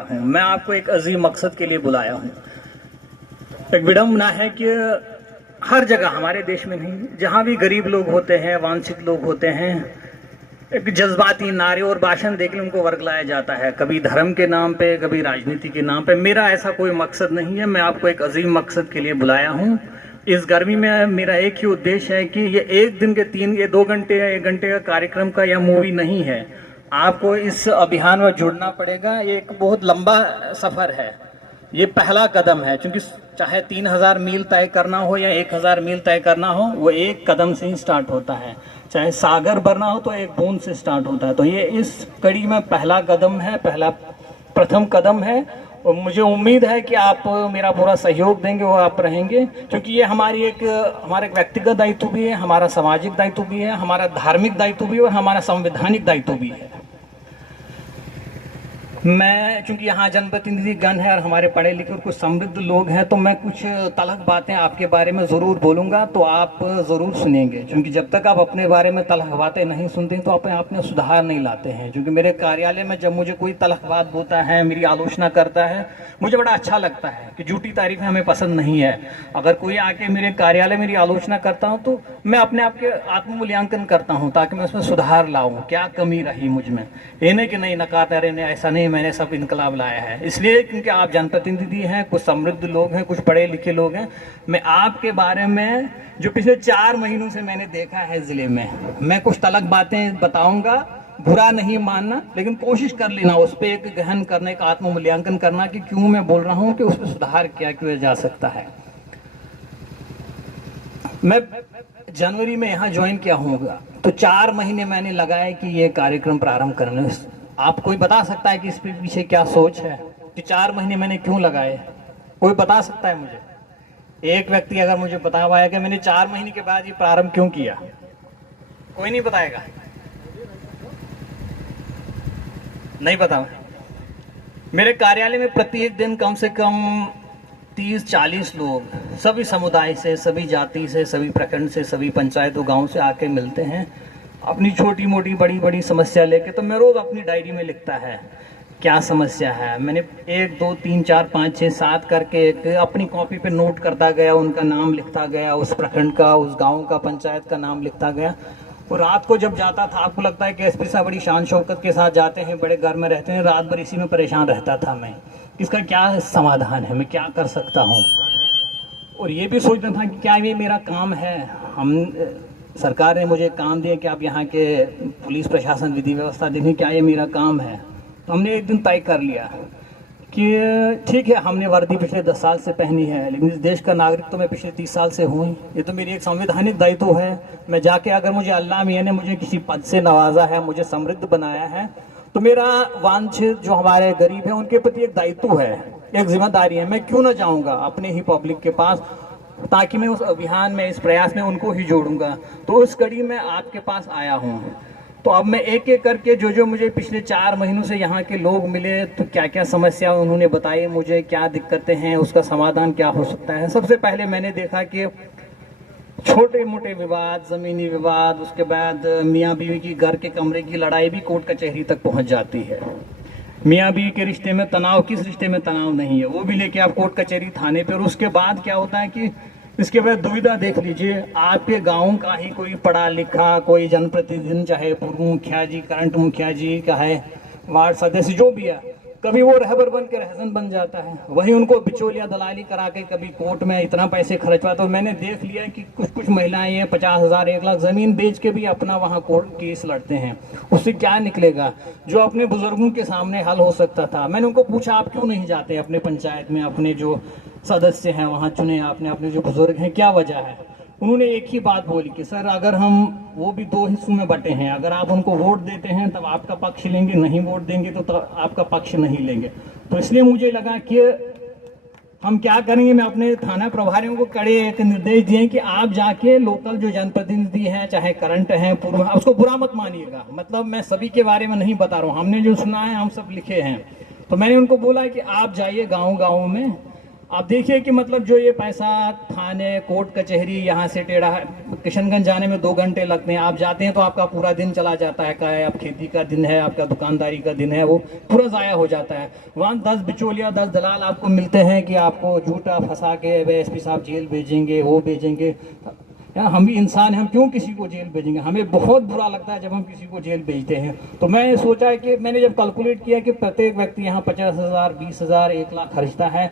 मैं आपको एक अजीम मकसद के लिए बुलाया हूँ। एक विडम्बना है कि हर जगह हमारे देश में नहीं, जहाँ भी गरीब लोग होते हैं, वांछित लोग होते हैं, एक जज्बाती नारे और भाषण देकर उनको वर्गलाया जाता है, कभी धर्म के नाम पे, कभी राजनीति के नाम पे। मेरा ऐसा कोई मकसद नहीं है। मैं आपको एक अजीम मकसद के लिए बुलाया हूँ। इस गर्मी में मेरा एक ही उद्देश्य है कि ये एक दिन के 2 घंटे या 1 घंटे का कार्यक्रम का या मूवी नहीं है। आपको इस अभियान में जुड़ना पड़ेगा। ये एक बहुत लंबा सफ़र है। ये पहला कदम है, क्योंकि चाहे 3000 मील तय करना हो या 1000 मील तय करना हो, वो एक कदम से ही स्टार्ट होता है। चाहे सागर भरना हो तो एक बूंद से स्टार्ट होता है। तो ये इस कड़ी में पहला कदम है, प्रथम कदम है। और मुझे उम्मीद है कि आप मेरा पूरा सहयोग देंगे और आप रहेंगे, क्योंकि ये हमारा एक व्यक्तिगत दायित्व भी है, हमारा सामाजिक दायित्व भी है, हमारा धार्मिक दायित्व भी है और हमारा संवैधानिक दायित्व भी है। मैं चूंकि यहाँ जनप्रतिनिधि गण है और हमारे पढ़े लिखे और कुछ समृद्ध लोग हैं, तो मैं कुछ तलख बातें आपके बारे में ज़रूर बोलूँगा, तो आप ज़रूर सुनेंगे। क्योंकि जब तक आप अपने बारे में तलख बातें नहीं सुनते तो आप में सुधार नहीं लाते हैं। क्योंकि मेरे कार्यालय में जब मुझे कोई तलख बात बोलता है, मेरी आलोचना करता है, मुझे बड़ा अच्छा लगता है कि झूठी तारीफें हमें पसंद नहीं है। अगर कोई आके मेरे कार्यालय मेरी आलोचना करता हूँ तो मैं अपने आप के आत्ममूल्यांकन करता हूँ, ताकि मैं उसमें सुधार लाऊँ, क्या कमी रही मुझ में। ये नहीं कि नहीं नकारते रहे, ऐसा नहीं, मैंने सब इनकलाब लाया है। इसलिए क्योंकि आप जनप्रतिनिधि हैं, कुछ समृद्ध लोग हैं, कुछ पढ़े लिखे लोग हैं, मैं आपके बारे में जो पिछले 4 महीनों से मैंने देखा है ज़िले में, मैं कुछ तलख बातें बताऊंगा। बुरा नहीं मानना, लेकिन कोशिश कर लेना उस पर एक गहन करने का, आत्ममूल्यांकन करना कि क्यों मैं बोल रहा हूँ, कि उस पर सुधार क्या किया जा सकता है। मैं जनवरी में यहाँ ज्वाइन किया हूँगा, तो 4 महीने मैंने लगाए कि ये कार्यक्रम प्रारंभ करने। आप कोई बता सकता है कि इस पीछे क्या सोच है कि 4 महीने मैंने क्यों लगाए? कोई बता सकता है मुझे? एक व्यक्ति अगर मुझे बता पाया कि मैंने 4 महीने के बाद ये प्रारंभ क्यों किया? कोई नहीं बताएगा? नहीं पता। मेरे कार्यालय में प्रत्येक दिन कम से कम 30-40 लोग सभी समुदाय से, सभी जाति से, सभी प्रखंड से, सभी पंचायतों गांव से आके मिलते हैं, अपनी छोटी मोटी बड़ी बड़ी समस्या लेके। तो मैं रोज़ अपनी डायरी में लिखता है क्या समस्या है। मैंने 1 2 3 4 5 6 7 करके एक अपनी कॉपी पे नोट करता गया, उनका नाम लिखता गया, उस प्रखंड का, उस गांव का, पंचायत का नाम लिखता गया। और रात को जब जाता था, आपको लगता है कि एसपी साहब बड़ी शान शौकत के साथ जाते हैं, बड़े घर में रहते हैं, रात भर इसी में परेशान रहता था मैं, इसका क्या समाधान है, मैं क्या कर सकता हूँ। और ये भी सोचता था कि क्या ये मेरा काम है। सरकार ने मुझे काम दिया कि आप यहाँ के पुलिस प्रशासन विधि व्यवस्था देखें, क्या ये मेरा काम है। तो हमने एक दिन तय कर लिया कि ठीक है, हमने वर्दी पिछले 10 साल से पहनी है, लेकिन इस देश का नागरिक तो मैं पिछले 30 साल से हूँ ही। ये तो मेरी एक संवैधानिक दायित्व है। मैं जाके, अगर मुझे अल्लाह मियाँ ने मुझे किसी पद से नवाजा है, मुझे समृद्ध बनाया है, तो मेरा वांछित जो हमारे गरीब हैं उनके प्रति एक दायित्व है, एक जिम्मेदारी है। मैं क्यों ना जाऊँगा अपने ही पब्लिक के पास, ताकि मैं उस अभियान में, इस प्रयास में उनको ही जोड़ूंगा। तो उस कड़ी में आपके पास आया हूँ। तो अब मैं एक एक करके जो मुझे पिछले 4 महीनों से यहाँ के लोग मिले, तो क्या क्या समस्या उन्होंने बताई मुझे, क्या दिक्कतें हैं, उसका समाधान क्या हो सकता है। सबसे पहले मैंने देखा कि छोटे मोटे विवाद, ज़मीनी विवाद, उसके बाद मियाँ बीवी की घर के कमरे की लड़ाई भी कोर्ट कचहरी तक पहुँच जाती है। मियाँ बीवी के रिश्ते में तनाव, किस रिश्ते में तनाव नहीं है, वो भी लेके आप कोर्ट कचहरी थाने पे। और उसके बाद क्या होता है कि इसके बाद दुविधा देख लीजिए, आपके गांव का ही कोई पढ़ा लिखा कोई जनप्रतिनिधि, चाहे पूर्व मुखिया जी, करंट मुखिया जी, चाहे वार्ड सदस्य, जो भी है, कभी वो रहबर बन के रहसन बन जाता है। वहीं उनको बिचौलिया दलाली करा के कभी कोर्ट में इतना पैसे खर्च हुआ। तो मैंने देख लिया कि कुछ महिलाएं ये 50,000 1 लाख ज़मीन बेच के भी अपना वहाँ कोर्ट केस लड़ते हैं। उससे क्या निकलेगा? जो अपने बुजुर्गों के सामने हल हो सकता था। मैंने उनको पूछा, आप क्यों नहीं जाते अपने पंचायत में, अपने जो सदस्य हैं वहाँ चुने आपने, अपने जो बुजुर्ग हैं, क्या वजह है? उन्होंने एक ही बात बोली कि सर, अगर हम, वो भी 2 हिस्सों में बटे हैं, अगर आप उनको वोट देते हैं तब आपका पक्ष लेंगे, नहीं वोट देंगे तो आपका पक्ष नहीं लेंगे। तो इसलिए मुझे लगा कि हम क्या करेंगे, मैं अपने थाना प्रभारियों को कड़े एक निर्देश दिए कि आप जाके लोकल जो जनप्रतिनिधि हैं, चाहे करंट हैं, पूर्व, उसको बुरा मत मानिएगा। मतलब मैं सभी के बारे में नहीं बता रहा हूँ, हमने जो सुना है हम सब लिखे हैं। तो मैंने उनको बोला कि आप जाइए गाँव में, आप देखिए कि मतलब जो ये पैसा थाने, कोर्ट कचहरी यहाँ से टेढ़ा किशनगंज जाने में 2 घंटे लगते हैं, आप जाते हैं तो आपका पूरा दिन चला जाता है। क्या है, आप खेती का दिन है, आपका दुकानदारी का दिन है, वो पूरा ज़ाया हो जाता है। वहाँ 10 बिचौलिया 10 दलाल आपको मिलते हैं कि आपको झूठा फंसा के वे एसपी साहब जेल भेजेंगे, वो भेजेंगे। यार हम भी इंसान हैं, हम क्यों किसी को जेल भेजेंगे? हमें बहुत बुरा लगता है जब हम किसी को जेल भेजते हैं। तो मैं सोचा कि मैंने जब कैलकुलेट किया कि प्रत्येक व्यक्ति यहाँ 50,000, 20,000, 1 लाख खर्चता है,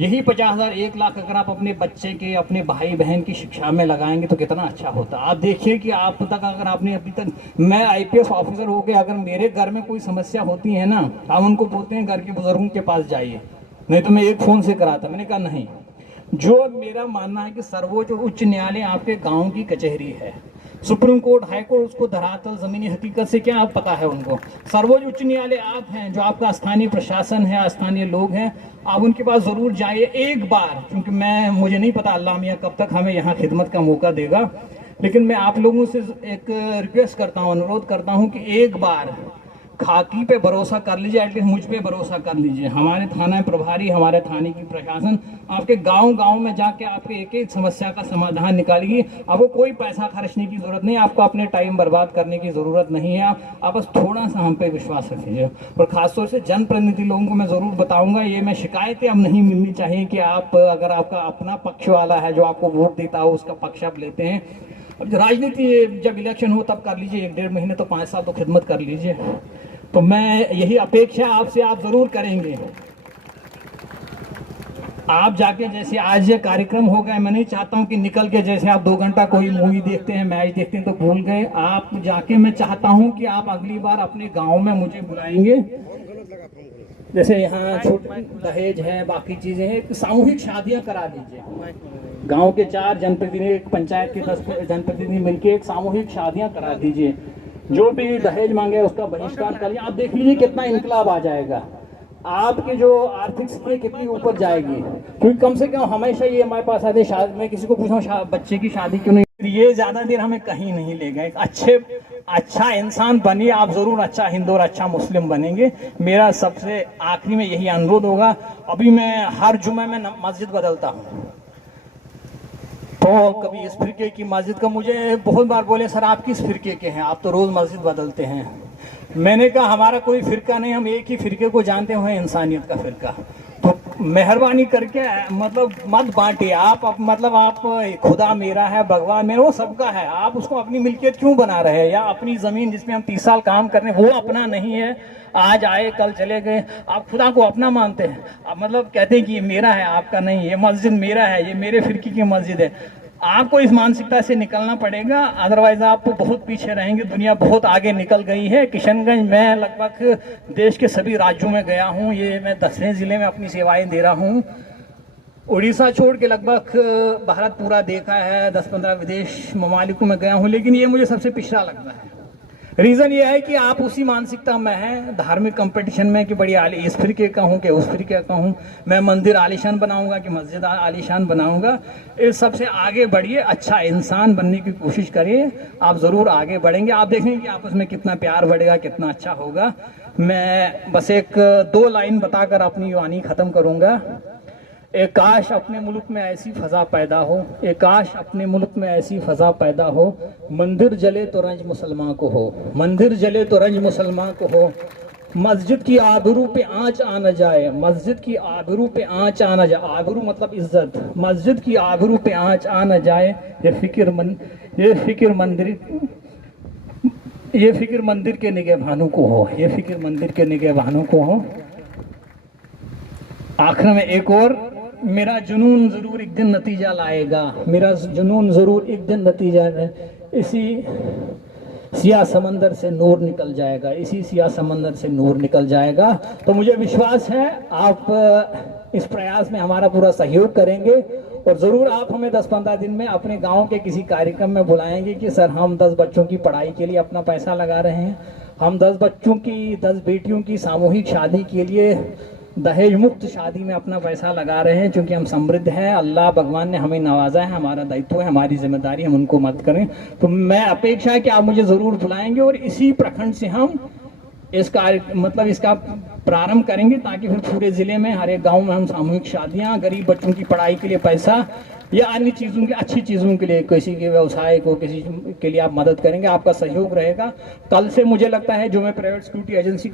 यही 50,000, 1 लाख अगर आप अपने बच्चे के, अपने भाई बहन की शिक्षा में लगाएंगे तो कितना अच्छा होता। आप देखिए कि आप तक अगर आपने अभी तक, मैं IPS ऑफिसर हो के अगर मेरे घर में कोई समस्या होती है ना, आप उनको बोलते हैं घर के बुजुर्गों के पास जाइए, नहीं तो मैं एक फ़ोन से कराता। मैंने कहा नहीं, जो मेरा मानना है कि सर्वोच्च उच्च न्यायालय आपके गांव की कचहरी है, सुप्रीम कोर्ट, हाई कोर्ट उसको धरातल जमीनी हकीकत से क्या आप पता है उनको। सर्वोच्च उच्च न्यायालय आप हैं, जो आपका स्थानीय प्रशासन है, स्थानीय लोग हैं, आप उनके पास ज़रूर जाइए एक बार। क्योंकि मुझे नहीं पता अल्लाह मियाँ कब तक हमें यहाँ खिदमत का मौका देगा, लेकिन मैं आप लोगों से एक रिक्वेस्ट करता हूँ, अनुरोध करता हूँ कि एक बार खाकी पे भरोसा कर लीजिए, एटलीस्ट मुझ पे भरोसा कर लीजिए। हमारे थाना प्रभारी, हमारे थाने की प्रशासन आपके गांव-गांव में जाके आपके एक एक समस्या का समाधान निकालेगी। आपको कोई पैसा खर्चने की जरूरत नहीं, आपको अपने टाइम बर्बाद करने की जरूरत नहीं है। आप बस थोड़ा सा हम पे विश्वास रखिए। और खासतौर से जनप्रतिनिधि लोगों को मैं जरूर बताऊंगा, ये मैं शिकायतें अब नहीं मिलनी चाहिए कि आप, अगर आपका अपना पक्ष वाला है जो आपको वोट देता हो, उसका पक्ष आप लेते हैं। अब राजनीति जब इलेक्शन हो तब कर लीजिए, 1-1.5 महीने तो 5 साल तो खिदमत कर लीजिए। तो मैं यही अपेक्षा आपसे आप जरूर करेंगे। आप जाके, जैसे आज ये कार्यक्रम हो गया, मैं नहीं चाहता हूं कि निकल के जैसे आप 2 घंटा कोई मूवी देखते हैं, मैच देखते हैं तो भूल गए। आप जाके, मैं चाहता हूं कि आप अगली बार अपने गांव में मुझे बुलाएंगे। जैसे यहाँ छोटे दहेज है, बाकी चीजें हैं, सामूहिक शादियां करा दीजिए। गांव के 4 जनप्रतिनिधि, एक पंचायत के 10 जनप्रतिनिधि मिलकर एक सामूहिक शादियां करा दीजिए। जो भी दहेज मांगे उसका बहिष्कार करिए। आप देख लीजिए कितना इनकलाब आ जाएगा, आपकी जो आर्थिक स्थिति कितनी ऊपर जाएगी। क्योंकि कम से कम हमेशा ये हमारे पास आते, शादी में किसी को पूछा बच्चे की शादी क्यों नहीं, ये ज्यादा देर हमें कहीं नहीं ले गए। अच्छा इंसान बनिए आप, जरूर अच्छा हिंदू और अच्छा मुस्लिम बनेंगे। मेरा सबसे आखिरी में यही अनुरोध होगा। अभी मैं हर जुमे में मस्जिद बदलता हूँ, तो कभी इस फिरके की मस्जिद का, मुझे बहुत बार बोले सर आप किस फिरके के हैं, आप तो रोज मस्जिद बदलते हैं। मैंने कहा हमारा कोई फिरका नहीं, हम एक ही फिरके को जानते हुए, इंसानियत का फिरका। तो मेहरबानी करके मतलब मत बांटिए आप मतलब आप, खुदा मेरा है, भगवान मेरा, वो सबका है, आप उसको अपनी मिल्कियत क्यों बना रहे हैं? या अपनी जमीन जिसमें हम 30 साल काम कर रहे हैं वो अपना नहीं है, आज आए कल चले गए, आप खुदा को अपना मानते हैं। आप मतलब कहते हैं कि ये मेरा है, आपका नहीं, ये मस्जिद मेरा है, ये मेरे फिरके की मस्जिद है। आपको इस मानसिकता से निकलना पड़ेगा, अदरवाइज आप बहुत पीछे रहेंगे। दुनिया बहुत आगे निकल गई है। किशनगंज मैं लगभग देश के सभी राज्यों में गया हूँ, ये मैं 10वें जिले में अपनी सेवाएं दे रहा हूँ। उड़ीसा छोड़ के लगभग भारत पूरा देखा है, 10-15 विदेश ममालिकों में गया हूँ, लेकिन ये मुझे सबसे पिछड़ा लगता है। रीज़न ये है कि आप उसी मानसिकता में हैं, धार्मिक कंपटीशन में, कि बड़ी इस फिरके का हूँ कि उस फिरके का हूँ, मैं मंदिर आलीशान बनाऊंगा कि मस्जिद आलीशान बनाऊंगा। इस सबसे आगे बढ़िए, अच्छा इंसान बनने की कोशिश करिए, आप ज़रूर आगे बढ़ेंगे। आप देखेंगे कि आपस में कितना प्यार बढ़ेगा, कितना अच्छा होगा। मैं बस 1-2 लाइन बताकर अपनी वाणी ख़त्म करूँगा। एक काश अपने मुल्क में ऐसी फ़ज़ा पैदा हो, एक काश अपने मुल्क में ऐसी फ़ज़ा पैदा हो, मंदिर जले तो रंज मुसलमान को हो, मंदिर जले तो रंज मुसलमान को हो, मस्जिद की आबरू पे आँच आ न जाए, मस्जिद की आबरू पे आँच आ न जाए, आबरू मतलब इज्जत, मस्जिद की आबरू पे आँच आ न जाए, ये फिक्र मंदिर के निगहबानों को हो, ये फिक्र मंदिर के निगहबानों को हो। आखिर में एक और, मेरा जुनून ज़रूर एक दिन नतीजा लाएगा, मेरा जुनून ज़रूर एक दिन नतीजा, इसी सिया समंदर से नूर निकल जाएगा, इसी सिया समंदर से नूर निकल जाएगा। तो मुझे विश्वास है आप इस प्रयास में हमारा पूरा सहयोग करेंगे और ज़रूर आप हमें 10-15 दिन में अपने गांव के किसी कार्यक्रम में बुलाएंगे कि सर हम 10 बच्चों की पढ़ाई के लिए अपना पैसा लगा रहे हैं, हम 10 बच्चों की, 10 बेटियों की सामूहिक शादी के लिए, दहेज मुक्त शादी में अपना पैसा लगा रहे हैं, क्योंकि हम समृद्ध हैं, अल्लाह भगवान ने हमें नवाजा है, हमारा दायित्व है, हमारी जिम्मेदारी, हम उनको मत करें। तो मैं अपेक्षा है कि आप मुझे ज़रूर बुलाएंगे और इसी प्रखंड से हम इस कार्य मतलब इसका प्रारंभ करेंगे, ताकि फिर पूरे ज़िले में हर एक गांव में हम सामूहिक शादियां, गरीब बच्चों की पढ़ाई के लिए पैसा, या अन्य चीज़ों की अच्छी चीज़ों के लिए, किसी के व्यवसाय को किसी के लिए आप मदद करेंगे, आपका सहयोग रहेगा। कल से मुझे लगता है जो मैं प्राइवेट सिक्योरिटी एजेंसी